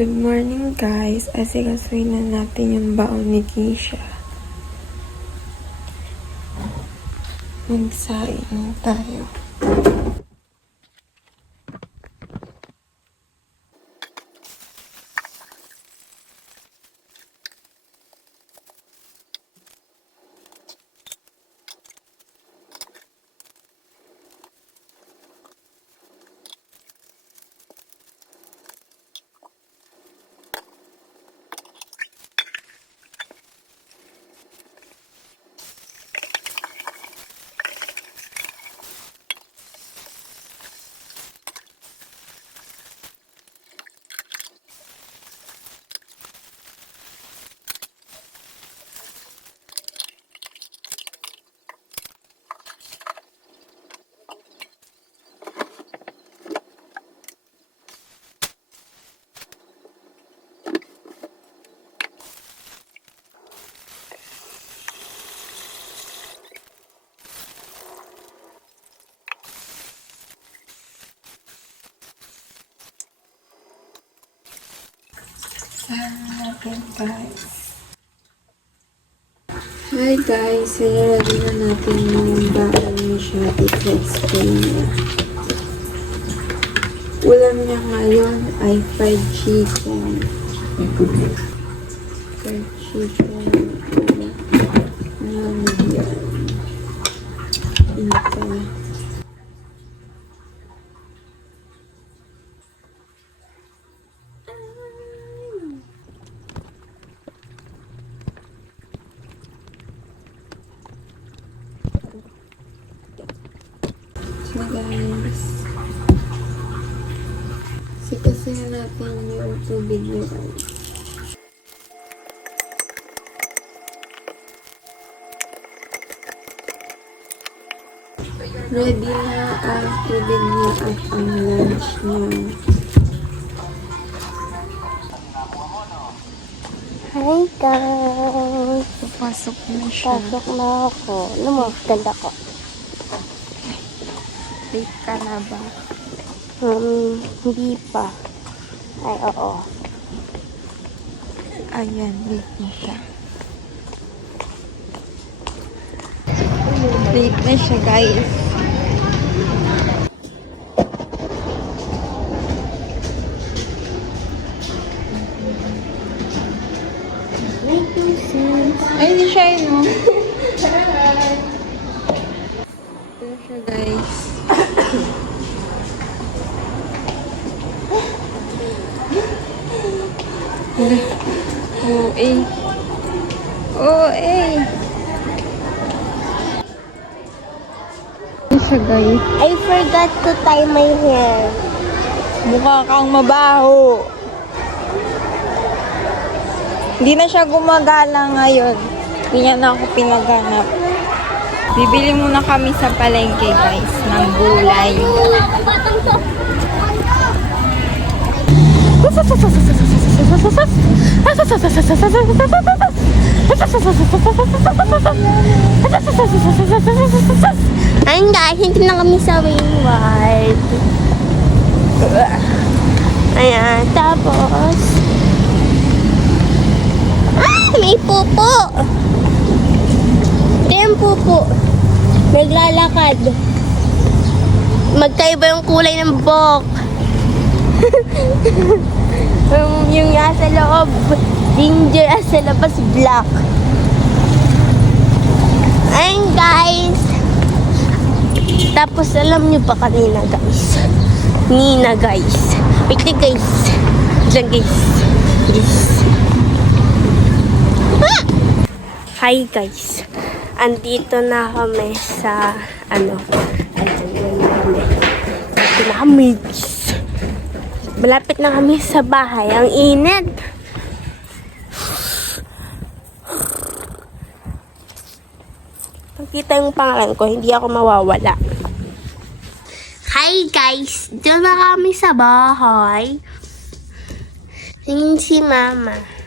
Good morning guys. Asikasuhin na natin yung baon ni Keisha. Magsaing tayo. Hi guys, sinarari na natin yung baon ni siya. I-explain niya. Ulam niya ngayon ay fried chicken. Fried chicken. Ito. So guys, sikasin natin yung tubig niyo guys. Ready na ang tubig niya at ang lunch niya. Hi guys! Papasok na siya. Pasok na ako. Alam mo, ganda ko. Late ka na ba? Hindi pa. Ay, oo. Ayan, late na siya. Late na siya guys. Ay, hindi siya yun, no? Ito siya, guys. Oh, eh. Oh, eh. Ito siya, guys. I forgot to tie my hair. Mukha kang mabaho. Hindi na siya gumagala ngayon. Hindi niya na ako pinaganap. Bibili muna kami sa palengke, guys, ng gulay. Ayun guys, hindi na kami sa Wayward. Ayan, tapos may pupo. Ito yung pupo. Naglalakad. Magkaiba yung kulay ng buhok. yung nasa loob, ginger, sa labas, black. Ayun guys. Tapos alam nyo ba kanina guys? Nina guys. Wait guys. Diyan guys. Yes. Hi guys, andito na kami sa malapit na kami sa bahay. Ang init. Pagkita yung pangalan ko, hindi ako mawawala. Hi guys, dito na kami sa bahay. Tingin si mama.